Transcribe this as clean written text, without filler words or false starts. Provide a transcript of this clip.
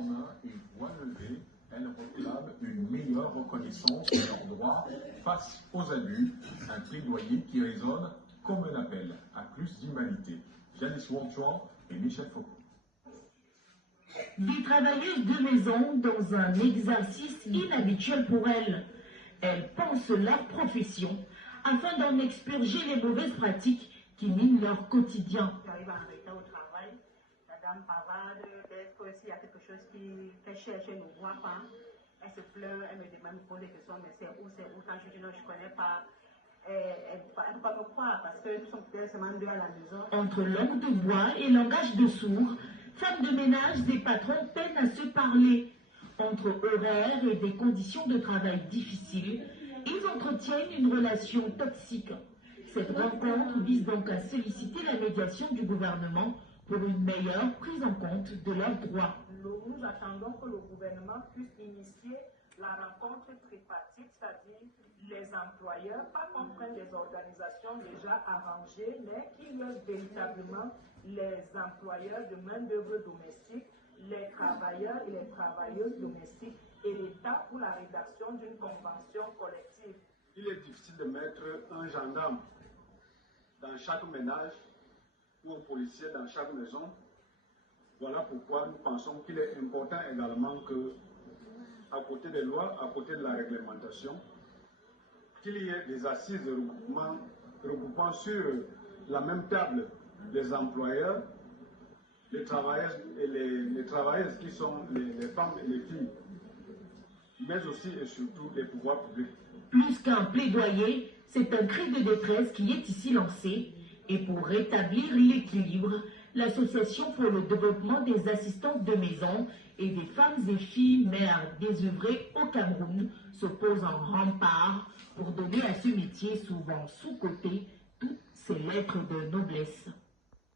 en main et voix levée, elles réclament une meilleure reconnaissance de leurs droits face aux abus, un plaidoyer qui résonne comme un appel à plus d'humanité. Janice Wonchuan et Michel Foucault. Des travailleuses de maison dans un exercice inhabituel pour elles. Elles pensent leur profession afin d'en expurger les mauvaises pratiques qui minent leur quotidien. J'arrive en retard au travail, la dame bavarde, peut-être s'il y a quelque chose qui fait cher, elle ne voit pas. Elle se plaint, elle me demande, me pose des questions, mais c'est où, quand je dis non, je ne connais pas. Elle ne peut pas me croire parce que nous sommes peut-être seulement deux à la maison. Entre langue de bois et langage de sourds, femmes de ménage et patrons peinent à se parler. Entre horaires et des conditions de travail difficiles, ils entretiennent une relation toxique. Cette rencontre vise donc à solliciter la médiation du gouvernement pour une meilleure prise en compte de leurs droits. Nous attendons que le gouvernement puisse initier la rencontre tripartite, c'est-à-dire les employeurs, pas qu'on prenne des organisations déjà arrangées, mais qu'il y ait véritablement les employeurs de main-d'œuvre domestique, les travailleurs et les travailleuses domestiques et l'État pour la rédaction d'une convention collective. Il est difficile de mettre un gendarme dans chaque ménage ou un policier dans chaque maison. Voilà pourquoi nous pensons qu'il est important également que, à côté des lois, à côté de la réglementation, qu'il y ait des assises de regroupant sur la même table les employeurs, les travailleurs et les travailleuses qui sont les femmes et les filles, mais aussi et surtout les pouvoirs publics. Plus qu'un plaidoyer, c'est un cri de détresse qui est ici lancé. Et pour rétablir l'équilibre, l'Association pour le développement des assistantes de maison et des femmes et filles mères désœuvrées au Cameroun s'oppose en rempart pour donner à ce métier souvent sous-coté toutes ses lettres de noblesse.